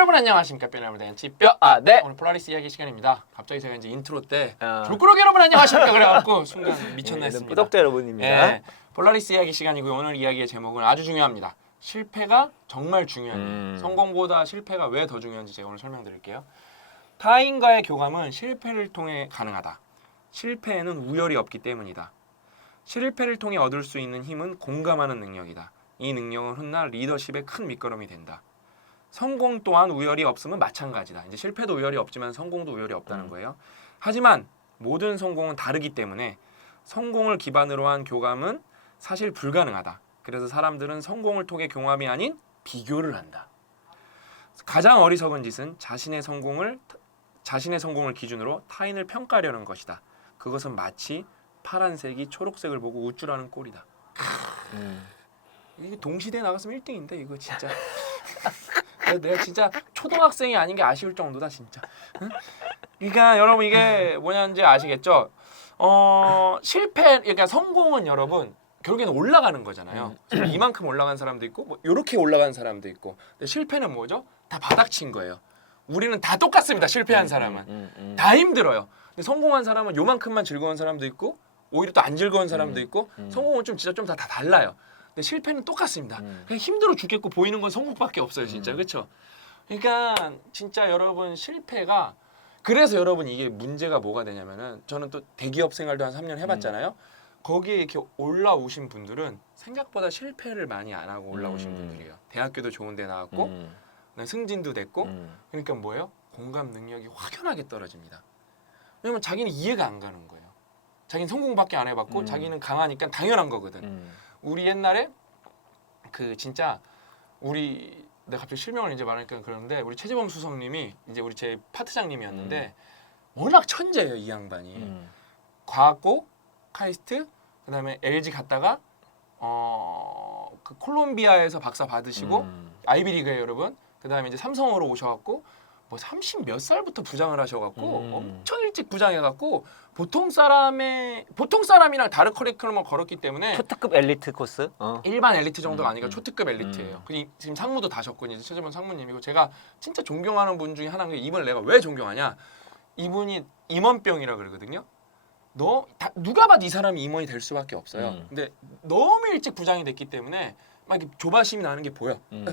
여러분 안녕하십니까 뼈나무 대잔치 뼈 아, 네. 오늘 폴라리스 이야기 시간입니다. 갑자기 제가 이제 인트로 때 어. 졸꾸러기 여러분 안녕하십니까 그래갖고 순간 미쳤나 네, 했습니다. 구독자 여러분입니다. 예, 폴라리스 이야기 시간이고요. 오늘 이야기의 제목은 아주 중요합니다. 실패가 정말 중요한 일. 음. 성공보다 실패가 왜 더 중요한지 제가 오늘 설명드릴게요. 타인과의 교감은 실패를 통해 가능하다. 실패에는 우열이 없기 때문이다. 실패를 통해 얻을 수 있는 힘은 공감하는 능력이다. 이 능력은 훗날 리더십의 큰 밑거름이 된다. 성공 또한 우열이 없으면 마찬가지다. 이제 실패도 우열이 없지만 성공도 우열이 없다는 음. 거예요. 하지만 모든 성공은 다르기 때문에 성공을 기반으로 한 교감은 사실 불가능하다. 그래서 사람들은 성공을 통해 경험이 아닌 비교를 한다. 가장 어리석은 짓은 자신의 성공을 자신의 성공을 기준으로 타인을 평가하려는 것이다. 그것은 마치 파란색이 초록색을 보고 우쭐하는 꼴이다. 음. 이게 동시대에 나갔으면 1등인데 이거 진짜. 내가- 내가 진짜 초등학생이 아닌 게 아쉬울 정도다 진짜. 응? 그러니까 여러분 이게 뭐냐는지 아시겠죠? 어 실패 그러니까 성공은 여러분 결국에는 올라가는 거잖아요. 이만큼 올라간 사람도 있고 뭐 이렇게 올라간 사람도 있고. 근데 실패는 뭐죠? 다 바닥친 거예요. 우리는 다 똑같습니다. 실패한 사람은 음, 음. 다 힘들어요. 근데 성공한 사람은 요만큼만 즐거운 사람도 있고 오히려 또 안 즐거운 사람도 음, 있고 음. 성공은 좀 진짜 좀다 달라요. 근데 실패는 똑같습니다. 음. 그냥 힘들어 죽겠고 보이는 건 성공밖에 없어요, 진짜 음. 그렇죠? 그러니까 진짜 여러분 실패가 그래서 여러분 이게 문제가 뭐가 되냐면은 저는 또 대기업 생활도 한 3년 해봤잖아요. 거기에 이렇게 올라오신 분들은 생각보다 실패를 많이 안 하고 올라오신 음. 분들이에요. 대학교도 좋은데 나왔고 음. 승진도 됐고 음. 그러니까 뭐예요? 공감 능력이 확연하게 떨어집니다. 왜냐면 자기는 이해가 안 가는 거예요. 자기는 성공밖에 안 해봤고 음. 자기는 강하니까 당연한 거거든. 음. 우리 옛날에 그 진짜 우리 내가 갑자기 실명을 이제 말하니까 그러는데 우리 최재범 수석님이 이제 우리 제 파트장님이었는데 워낙 천재예요 이 양반이. 음. 과학고 카이스트 그다음에 LG 갔다가 어 그 콜롬비아에서 박사 받으시고 음. 아이비리그에 여러분 그다음에 이제 삼성으로 오셔갖고 뭐 30 몇 살부터 부장을 하셔갖고 음. 엄청 일찍 부장해갖고 보통 사람의 보통 사람이랑 다른 커리큘럼을 걸었기 때문에 초특급 엘리트 코스. 어. 일반 엘리트 정도가 음, 아니라 음. 초특급 엘리트예요. 음. 그 지금 상무도 다셨고 이제 최재범 상무님이고 제가 진짜 존경하는 분 중에 하나인 게 이분을 내가 왜 존경하냐? 이분이 임원병이라 그러거든요. 너 다, 누가 봐도 이 사람이 임원이 될 수밖에 없어요. 음. 근데 너무 일찍 부장이 됐기 때문에 막 이렇게 조바심이 나는 게 보여. 음.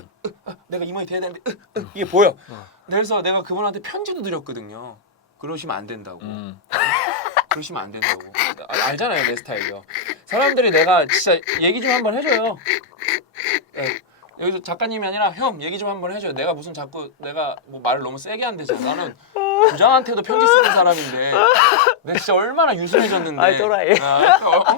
내가 임원이 돼야 되는데 으, 으, 이게 보여. 어. 그래서 내가 그분한테 편지도 드렸거든요. 그러시면 안 된다고. 음. 그러시면 안 된다고. 아, 알잖아요 내 스타일이요. 사람들이 내가 진짜 얘기 좀 한번 해줘요. 예, 여기서 작가님이 아니라 형 얘기 좀 한번 해줘요. 내가 무슨 자꾸 내가 뭐 말을 너무 세게 한대잖아. 나는 부장한테도 편지 쓰는 사람인데 내가 진짜 얼마나 유순해졌는데. 아이, 또라이. 아, 어?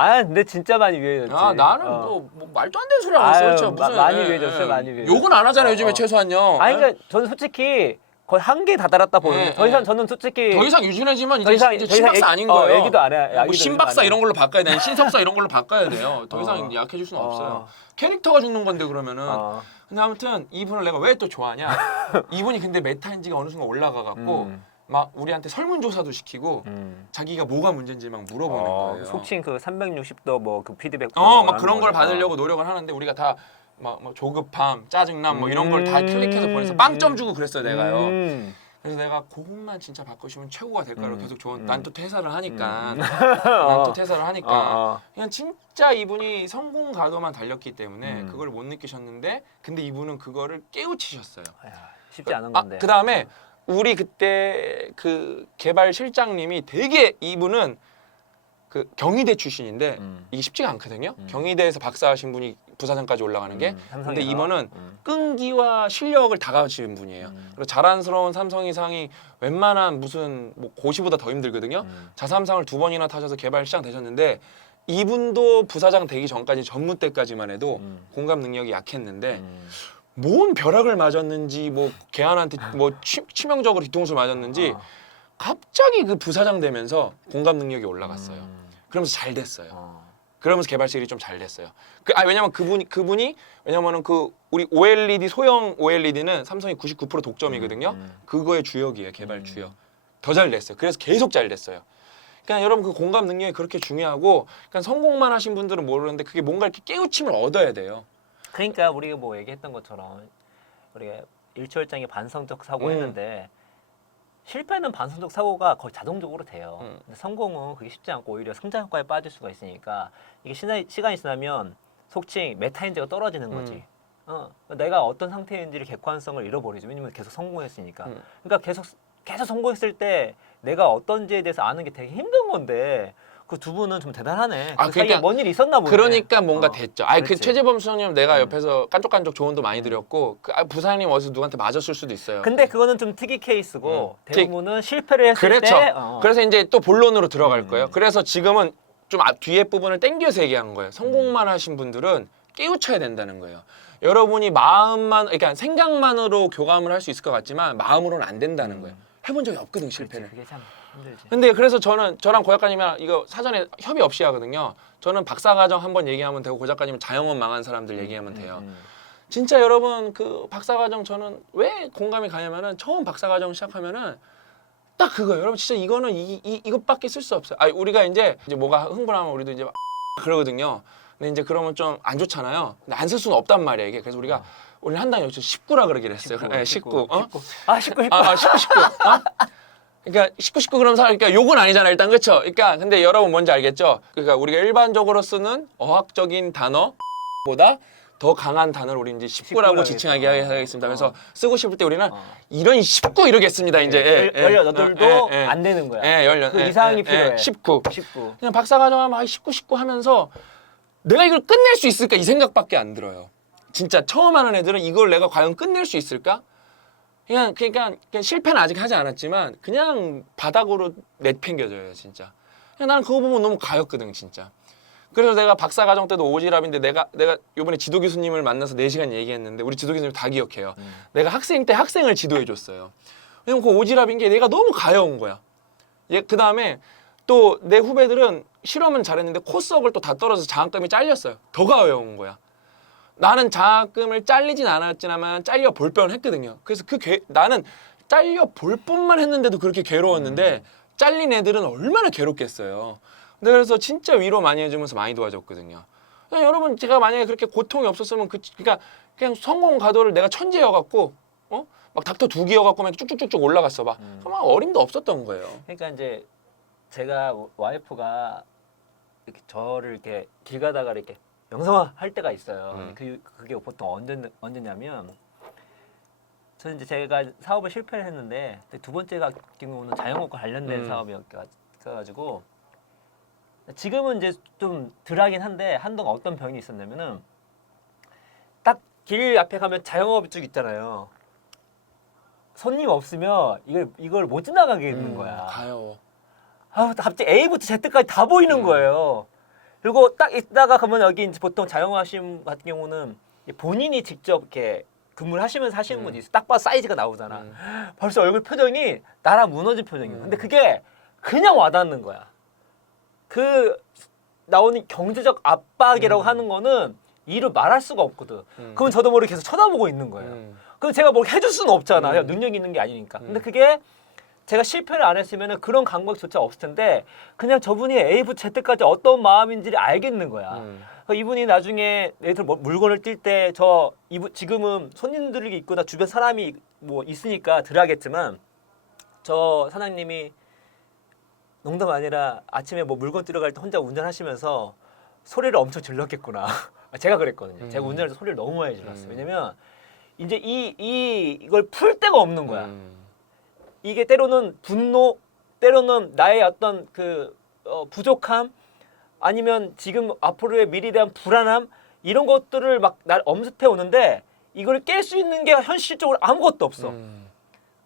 어? 아, 근데 진짜 많이 유해졌지. 아 나는 어. 뭐, 뭐 말도 안 되는 소리 안 했어요. 아유, 진짜 마- 무슨 많이 예, 유해졌어요, 예. 많이 유해졌어요. 욕은 안 하잖아요 어, 요즘에 어. 최소한요. 아니 예? 그러니까 저는 솔직히 거의 한계 다다랐다 보는데 네, 더 이상 네. 저는 솔직히 더 이상 유준해지면 더 이제, 이상- 이제 더 이상 신박사 얘기- 아닌 어, 거예요. 얘기도 안 해. 뭐 신박사 안 해. 이런 걸로 바꿔야 돼. 신석사 이런 걸로 바꿔야 돼요. 더 이상 어. 약해질 수는 어. 없어요. 캐릭터가 죽는 건데 그러면은. 어. 근데 아무튼 이분을 내가 왜 또 좋아하냐? 이분이 근데 메타인지가 어느 순간 올라가 갖고 음. 막 우리한테 설문조사도 시키고 음. 자기가 뭐가 문제인지 막 물어보는 어, 거예요. 속칭 그 360도 뭐 그 피드백 어, 막 그런 걸. 받으려고 노력을 하는데 우리가 다 막 뭐 조급함, 짜증남 뭐 이런 걸 다 음. 클릭해서 보내서 빵점 주고 그랬어요, 내가요. 음. 그래서 내가 그것만 진짜 바꾸시면 최고가 될 거라고 음. 계속 좋은 음. 난또 퇴사를 하니까 음. 난 또 어. 퇴사를 하니까 어, 어. 그냥 진짜 이분이 성공 가도만 달렸기 때문에 음. 그걸 못 느끼셨는데 근데 이분은 그거를 깨우치셨어요. 아야, 쉽지 않은 아, 건데. 그 다음에 우리 그때 그 개발 실장님이 되게 이분은 그 경희대 출신인데 음. 이게 쉽지가 않거든요. 음. 경희대에서 박사하신 분이 부사장까지 올라가는 게 음. 근데 이번은 음. 끈기와 실력을 다 가지신 분이에요. 음. 그리고 자랑스러운 삼성 이상이 웬만한 무슨 뭐 고시보다 더 힘들거든요. 음. 자삼상을 두 번이나 타셔서 개발 시장 되셨는데 이분도 부사장 되기 전까지 전무 때까지만 해도 음. 공감 능력이 약했는데 음. 뭔 벼락을 맞았는지 뭐 개한한테 뭐 치, 치명적으로 뒤통수를 맞았는지 어. 갑자기 그 부사장 되면서 공감 능력이 올라갔어요. 음. 그러면서 잘 됐어요. 어. 그러면서 개발실이 좀 잘 됐어요. 그, 아 왜냐면 그분이 그분이 왜냐면은 그 우리 OLED 소형 OLED는 삼성이 99% 독점이거든요. 음. 그거의 주역이에요. 개발 음. 주역. 더 잘 됐어요. 그래서 계속 잘 됐어요. 그러니까 여러분 그 공감 능력이 그렇게 중요하고 그러니까 성공만 하신 분들은 모르는데 그게 뭔가 이렇게 깨우침을 얻어야 돼요. 그러니까 우리가 뭐 얘기했던 것처럼 우리가 일초일장에 반성적 사고 음. 했는데 실패는 반성적 사고가 거의 자동적으로 돼요. 음. 근데 성공은 그게 쉽지 않고 오히려 성장 효과에 빠질 수가 있으니까 이게 시간이, 시간이 지나면 속칭 메타인지가 떨어지는 거지. 음. 어, 내가 어떤 상태인지를 객관성을 잃어버리죠. 왜냐면 계속 성공했으니까. 음. 그러니까 계속 계속 성공했을 때 내가 어떤지에 대해서 아는 게 되게 힘든 건데 그 두 분은 좀 대단하네. 아, 그 사이에 그러니까 뭔 일 이 있었나 보네. 그러니까 뭔가 어. 됐죠. 아니 그 그렇지. 최재범 수석님 내가 음. 옆에서 깐족깐족 조언도 많이 드렸고 그 아, 부사님 어디서 누구한테 맞았을 수도 있어요. 근데 그거는 좀 특이 케이스고 음. 대부분은 실패를 했을 그렇죠. 때 어. 그래서 이제 또 본론으로 들어갈 음. 거예요. 그래서 지금은 좀 앞- 뒤에 부분을 땡겨서 얘기한 거예요. 성공만 하신 분들은 깨우쳐야 된다는 거예요. 여러분이 마음만 그러니까 생각만으로 교감을 할 수 있을 것 같지만 마음으로는 안 된다는 음. 거예요. 해본 적이 없거든 실패를. 그게 참 힘들지. 근데 그래서 저는 저랑 고 작가님이랑 이거 사전에 협의 없이 하거든요. 저는 박사과정 한번 얘기하면 되고 고 작가님은 자영업 망한 사람들 얘기하면 돼요. 음, 음. 진짜 여러분 그 박사과정 저는 왜 공감이 가냐면은 처음 박사과정 시작하면은 딱 그거예요. 여러분 진짜 이거는 이, 이 이것밖에 쓸 수 없어요. 아 우리가 이제 이제 뭐가 흥분하면 우리도 이제 막 그러거든요. 근데 이제 그러면 좀 안 좋잖아요. 근데 안 쓸 수는 없단 말이에요. 이게 그래서 우리가 오늘 한 단위 여기서 19라 그러기로 했어요. 예, 19. 어? 19. 아19 19. 아, 아 19, 19. 어? 그러니까 19, 19 그럼 사람 그러니까 욕은 아니잖아 일단 그렇죠. 그러니까 근데 여러분 뭔지 알겠죠? 그러니까 우리가 일반적으로 쓰는 어학적인 단어보다 더 강한 단어를 우리 이제 19라고 19라고 지칭하게 하겠다. 하겠습니다. 그래서 어. 쓰고 싶을 때 우리는 어. 이런 19 이러겠습니다. 이제 예, 예. 열여 너들도 예, 예. 안 되는 거야. 예, 열려. 그 예, 이상이 예, 필요해. 예, 19. 19. 그냥 박사과정 하면 아, 19, 19 하면서 내가 이걸 끝낼 수 있을까 이 생각밖에 안 들어요. 진짜 처음 하는 애들은 이걸 내가 과연 끝낼 수 있을까? 그냥 그러니까 그냥 실패는 아직 하지 않았지만 그냥 바닥으로 내팽겨져요 진짜. 그냥 나는 그거 보면 너무 가였거든 진짜. 그래서 내가 박사 과정 때도 오지랖인데 내가 내가 요번에 지도 교수님을 만나서 4시간 얘기했는데 우리 지도 교수님 다 기억해요. 음. 내가 학생 때 학생을 지도해 줬어요. 왜냐면 그 오지랖인 게 내가 너무 가여운 거야. 예, 그 다음에 또 내 후배들은 실험은 잘했는데 코스업을 또 다 떨어져서 장학금이 잘렸어요. 더 가여운 거야. 나는 장학금을 잘리진 않았지만 잘려 볼 뻔 했거든요. 그래서 그 괴, 나는 잘려 볼 뻔만 했는데도 그렇게 괴로웠는데 잘린 애들은 얼마나 괴롭겠어요. 근데 그래서 진짜 위로 많이 해주면서 많이 도와줬거든요. 그냥 여러분 제가 만약에 그렇게 고통이 없었으면 그 그러니까 그냥 성공 가도를 내가 천재여갖고 어? 막 닥터 두 개여갖고 막 쭉쭉쭉쭉 올라갔어 봐. 음. 그럼 어림도 없었던 거예요. 그러니까 이제 제가 와이프가 이렇게 저를 이렇게 길 가다가 이렇게 영성아 할 때가 있어요. 음. 그 그게 보통 언제 언제냐면 저는 이제 제가 사업을 실패를 했는데 두 번째 같은 경우는 자영업과 관련된 음. 사업이었가지고 지금은 이제 좀 덜하긴 한데 한동안 어떤 병이 있었냐면은 딱 길 앞에 가면 자영업이 쭉 있잖아요. 손님 없으면 이걸 이걸 못 지나가게 있는 음, 거야. 가요. 아, 갑자기 A부터 Z까지 다 보이는 음. 거예요. 그리고 딱 있다가 그러면 여기 이제 보통 자영하신 같은 경우는 본인이 직접 이렇게 근무를 하시면서 하시는 음. 분이 있어. 딱 봐도 사이즈가 나오잖아. 음. 벌써 얼굴 표정이 나랑 무너진 표정이야. 음. 근데 그게 그냥 와닿는 거야. 그 나오는 경제적 압박이라고 음. 하는 거는 이를 말할 수가 없거든. 음. 그럼 저도 모르게 계속 쳐다보고 있는 거예요. 음. 그럼 제가 뭘 해줄 수는 없잖아요. 음. 능력 있는 게 아니니까. 근데 음. 그게 제가 실패를 안 했으면 그런 감각조차 없을 텐데 그냥 저분이 A부터 Z까지 어떤 마음인지를 알겠는 거야. 음. 그러니까 이분이 나중에 예를 들어 뭐 물건을 뛸 때 저 이분 지금은 손님들이 있거나 주변 사람이 뭐 있으니까 덜 하겠지만 저 사장님이 농담 아니라 아침에 뭐 물건 뛰러 갈 때 혼자 운전하시면서 소리를 엄청 질렀겠구나. 제가 그랬거든요. 제가 음. 운전할 때 소리를 너무 많이 질렀어요. 음. 왜냐면 이제 이, 이 이걸 풀 데가 없는 거야. 음. 이게 때로는 분노, 때로는 나의 어떤 그 어, 부족함, 아니면 지금 앞으로의 미래에 대한 불안함 이런 것들을 막 날 엄습해 오는데 이걸 깰 수 있는 게 현실적으로 아무것도 없어. 음.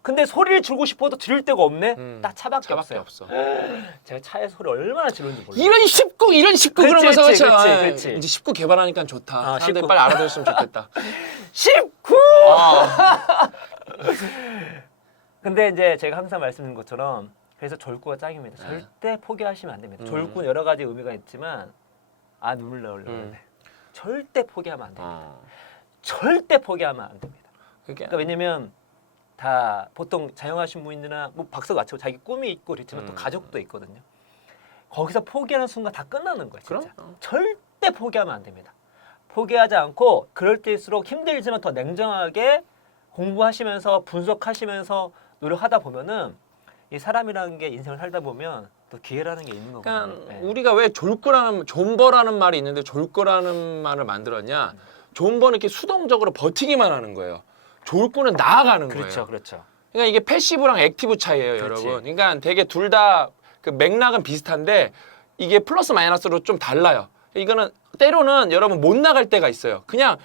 근데 소리를 지르고 싶어도 지를 데가 없네. 음. 딱 차밖에, 차밖에 없어요. 없어. 제가 차에 소리 얼마나 지르는지 몰라요. 이런 19, 이런 19 그치, 그러면서 그치. 그치, 아, 그치. 이제 19 개발하니까 좋다. 아, 사람들이 19. 빨리 알아들었으면 좋겠다. 19! 아, 근데 이제 제가 항상 말씀드린 것처럼 그래서 졸구가 짱입니다. 네. 절대 포기하시면 안 됩니다. 음. 졸구는 여러 가지 의미가 있지만 아 눈물 나올려 음. 네 절대 포기하면 안 됩니다. 어. 절대 포기하면 안 됩니다. 그게 그러니까 왜냐면 다 보통 자영하신 분이나 뭐 박사 마치고 자기 꿈이 있고 그렇지만 또 음. 가족도 있거든요. 거기서 포기하는 순간 다 끝나는 거예요. 그럼? 진짜. 어. 절대 포기하면 안 됩니다. 포기하지 않고 그럴 때일수록 힘들지만 더 냉정하게 공부하시면서 분석하시면서 노력하다 보면은 이 사람이라는 게 인생을 살다 보면 또 기회라는 게 있는 거거든요. 그러니까 네. 우리가 왜 졸거라는 존버라는 말이 있는데 졸거라는 말을 만들었냐? 존버는 이렇게 수동적으로 버티기만 하는 거예요. 졸고는 나아가는 그렇죠, 거예요. 그렇죠. 그러니까 이게 패시브랑 액티브 차이예요, 그렇지. 여러분. 그러니까 되게 둘 다 그 맥락은 비슷한데 이게 플러스 마이너스로 좀 달라요. 이거는 때로는 여러분 못 나갈 때가 있어요. 그냥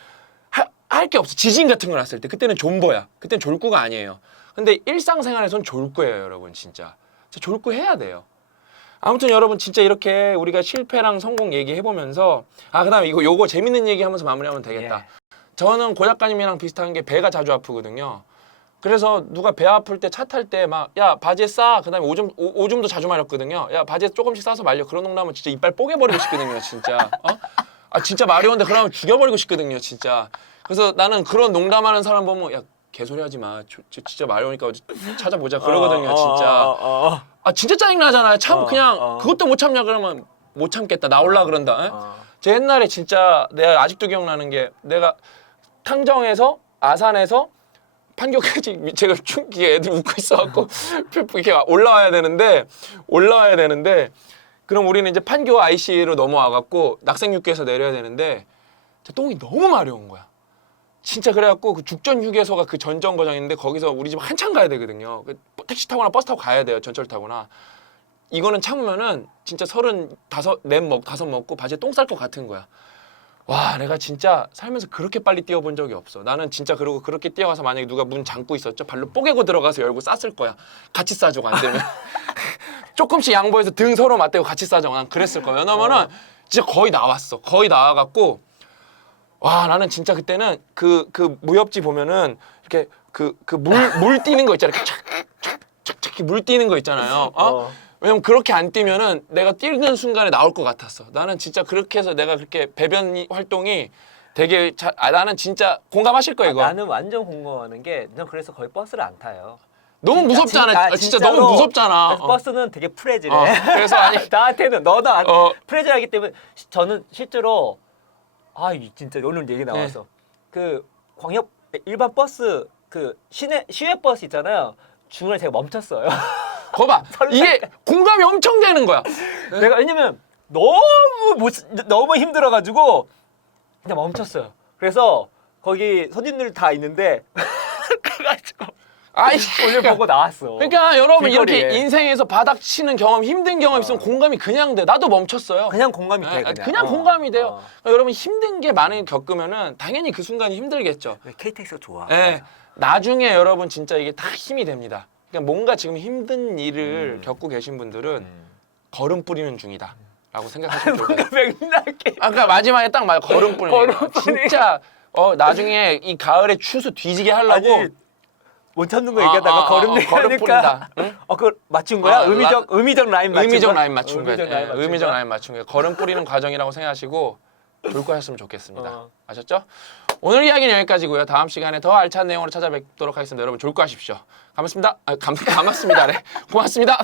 할 게 없어. 지진 같은 거 났을 때 그때는 존버야. 그때는 졸고가 아니에요. 근데 일상생활에선 졸고예요, 여러분 진짜. 진짜 졸고 해야 돼요. 아무튼 여러분 진짜 이렇게 우리가 실패랑 성공 얘기해 보면서 아 그다음 에 이거 요거 재밌는 얘기 하면서 마무리하면 되겠다. 예. 저는 고 작가님이랑 비슷한 게 배가 자주 아프거든요. 그래서 누가 배 아플 때 차 탈 때 막 야 바지에 싸 그다음에 오줌 오, 오줌도 자주 마렸거든요. 야 바지에 조금씩 싸서 말려 그런 농담은 진짜 이빨 뽀개버리고 싶거든요, 진짜. 어? 아 진짜 말이 온데 그러면 죽여버리고 싶거든요, 진짜. 그래서 나는 그런 농담하는 사람 보면 야 개소리 하지 마. 저- 저 진짜 말이 오니까 어디 찾아보자 그러거든요, 어, 진짜. 어, 어, 어. 아 진짜 짜증 나잖아요. 참 어, 그냥 어. 그것도 못 참냐 그러면 못 참겠다 나올라 그런다. 에? 어. 제 옛날에 진짜 내가 아직도 기억나는 게 내가 탕정에서 아산에서 판교까지 제가 충기 애들 웃고 있어갖고 이렇게 올라와야 되는데 올라와야 되는데 그럼 우리는 이제 판교 IC로 넘어와갖고 낙생육교에서 내려야 되는데 제 똥이 너무 마려운 거야. 진짜 그래갖고 그 죽전 휴게소가 그 전정 거장인데 거기서 우리 집 한참 가야 되거든요. 그 택시 타거나 버스 타고 가야 돼요. 전철 타거나. 이거는 참으면은 진짜 서른 다섯 넷먹 다섯 먹고 바지에 똥 쌀 것 같은 거야. 와 내가 진짜 살면서 그렇게 빨리 뛰어본 적이 없어. 나는 진짜 그러고 그렇게 뛰어가서 만약에 누가 문 잠고 있었죠. 발로 뽀개고 들어가서 열고 쌌을 거야. 같이 싸줘 안 되면. 조금씩 양보해서 등 서로 맞대고 같이 싸줘. 난 그랬을 거야. 왜냐면은 진짜 거의 나왔어. 거의 나와갖고 와 나는 진짜 그때는 그 그 무협지 보면은 이렇게 그 그 물 물 뛰는 거 있잖아요. 착착착착 물 뛰는 거 있잖아요. 어? 어. 왜냐면 그렇게 안 뛰면은 내가 뛰는 순간에 나올 것 같았어. 나는 진짜 그렇게 해서 내가 그렇게 배변 활동이 되게 자, 아, 나는 진짜 공감하실 거예요 이거. 나는 완전 공감하는 게, 난 그래서 거의 버스를 안 타요. 너무 무섭잖아. 진짜, 아, 진짜 진짜로. 너무 무섭잖아. 그래서 어. 버스는 되게 프레질해. 어, 그래서 아니 나한테는 너도 안 어. 프레질하기 때문에 시- 저는 실제로 아 이 진짜 오늘 네. 얘기 나와서 그 광역 일반 버스 그 시내 시외 버스 있잖아요. 중간에 제가 멈췄어요. 거봐 이게 공감이 엄청 되는 거야. 내가 왜냐면 너무 못 너무 힘들어가지고 그냥 멈췄어요. 그래서 거기 손님들 다 있는데 그래가지고 아이 오늘 보고 나왔어. 그러니까 여러분 이렇게 길거리에. 인생에서 바닥 치는 경험, 힘든 경험 있으면 공감이 그냥 돼. 나도 멈췄어요. 그냥 공감이 돼. 아, 그냥, 그냥 어. 공감이 돼요. 어. 그러니까 여러분 힘든 게 많이 겪으면은 당연히 그 순간이 힘들겠죠. KTX가 좋아. 예. 나중에 여러분 진짜 이게 다 힘이 됩니다. 그러니까 뭔가 지금 힘든 일을 음. 겪고 계신 분들은 음. 걸음 뿌리는 중이다. 라고 생각하시면 좋을 것 같아요. 맥락에 아까 마지막에 딱 말 걸음 뿌리는 걸음 거. 뿌리는 진짜 어 나중에 이 가을에 추수 뒤지게 하려고 아니 못 참는 거 얘기하다가 아, 아, 걸음 아, 얘기하니까 걸음 뿌린다. 응? 어 그걸 맞춘 거야? 아, 의미적 의미적 라인 맞춘 의미적 거야? 라인 맞춘 거예요. 의미적 예, 라인 맞춘 의미적 거야? 라인 맞춘 거예요. 걸음 뿌리는 과정이라고 생각하시고 돌거하셨으면 좋겠습니다. 어. 아셨죠? 오늘 이야기는 여기까지고요. 다음 시간에 더 알찬 내용으로 찾아뵙도록 하겠습니다. 여러분 졸거하십시오. 감사합니다. 아, 감, 감았습니다. 네. 고맙습니다.